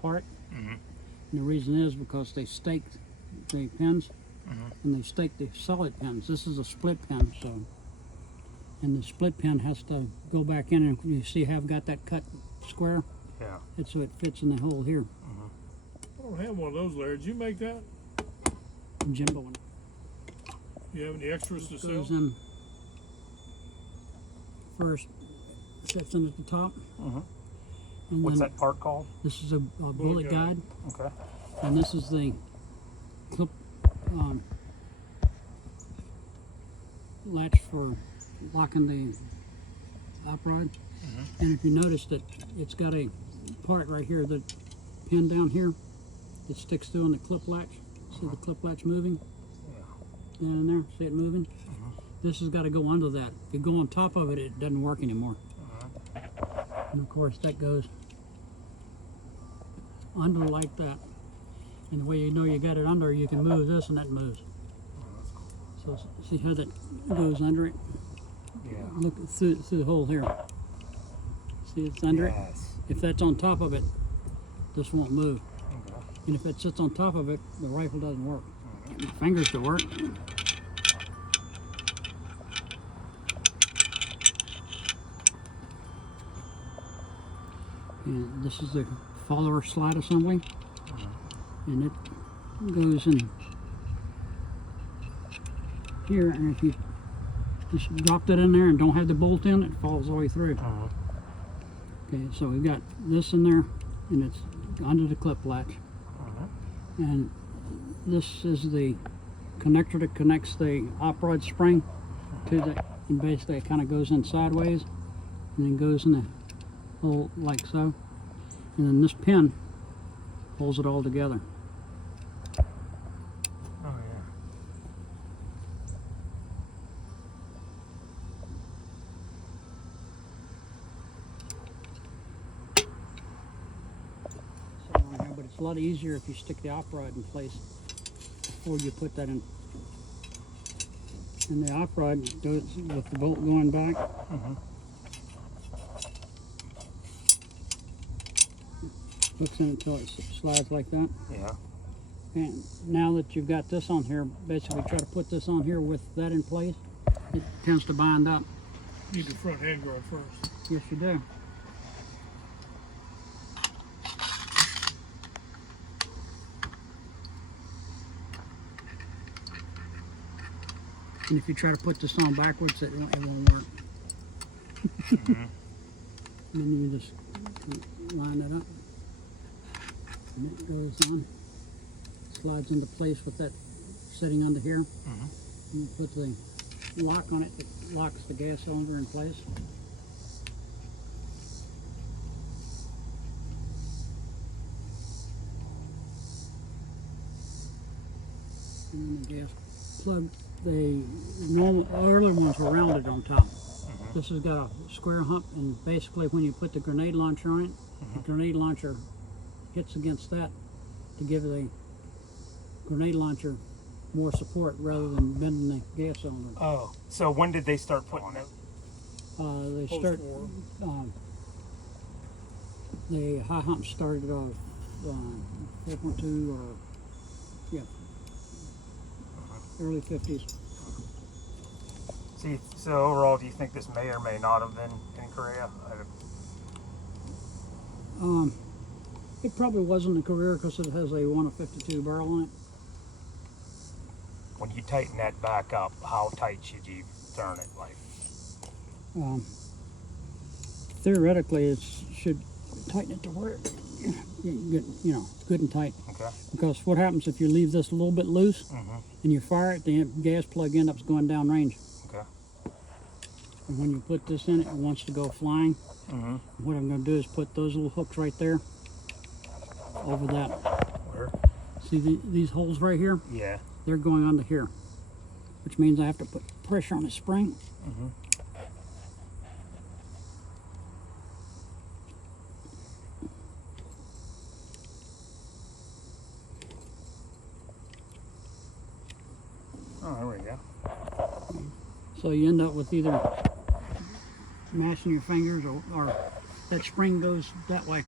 part. And the reason is because they staked the pins and they staked the solid pins. This is a split pin, so, and the split pin has to go back in, and you see how I've got that cut square? Yeah. It's so it fits in the hole here. I don't have one of those, Larry. Did you make that? Jimbo one. You have any extras to sell? Goes in first, sets in at the top. And What's then that part called? this is a bullet guide, Okay. and this is the clip latch for locking the upright. And if you notice that it's got a part right here, that pin down here, that sticks through on the clip latch. See the clip latch moving? Down in there, see it moving? This has got to go under that. If you go on top of it, it doesn't work anymore. And of course that goes under like that. And the way you know you got it under, you can move this and that moves. So see how that goes under it? Yeah. Look through the hole here. See it's under it? If that's on top of it, this won't move. And if it sits on top of it, the rifle doesn't work. The fingers to work. And this is the follower slide assembly, and it goes in here, and if you just drop that in there and don't have the bolt in, it falls all the way through. Okay, so we've got this in there, and it's under the clip latch. And this is the connector that connects the op rod spring to the, and basically it kind of goes in sideways and then goes in the hole like so. And then this pin holds it all together. Oh yeah. But it's a lot easier if you stick the op rod in place before you put that in. And the op rod goes with the bolt going back. Hooks in until it slides like that. Yeah. And now that you've got this on here, basically try to put this on here with that in place. It tends to bind up. You need the front hand guard first. Yes, you do. And if you try to put this on backwards, it won't work. And then you just line it up. And it goes on. Slides into place with that sitting under here. And you put the lock on it, it locks the gas cylinder in place. And then the gas plug. The normal earlier ones were rounded on top. This has got a square hump, and basically when you put the grenade launcher on it, the grenade launcher hits against that to give the grenade launcher more support rather than bending the gas cylinder. Oh, so when did they start putting it? They start. The high hump started off 4.2 or early 50s. See, so overall, do you think this may or may not have been in Korea? It probably wasn't a Korea because it has a 152 barrel on it. When you tighten that back up, how tight should you turn it? Like, theoretically, it should tighten it to where it, good and tight. okay. Because what happens if you leave this a little bit loose and you fire it, the gas plug ends up going down range. Okay. And when you put this in, it wants to go flying. What I'm going to do is put those little hooks right there over that. Where? See these holes right here? Yeah. They're going onto here, which means I have to put pressure on the spring. Oh, there we go. So you end up with either mashing your fingers or that spring goes that way.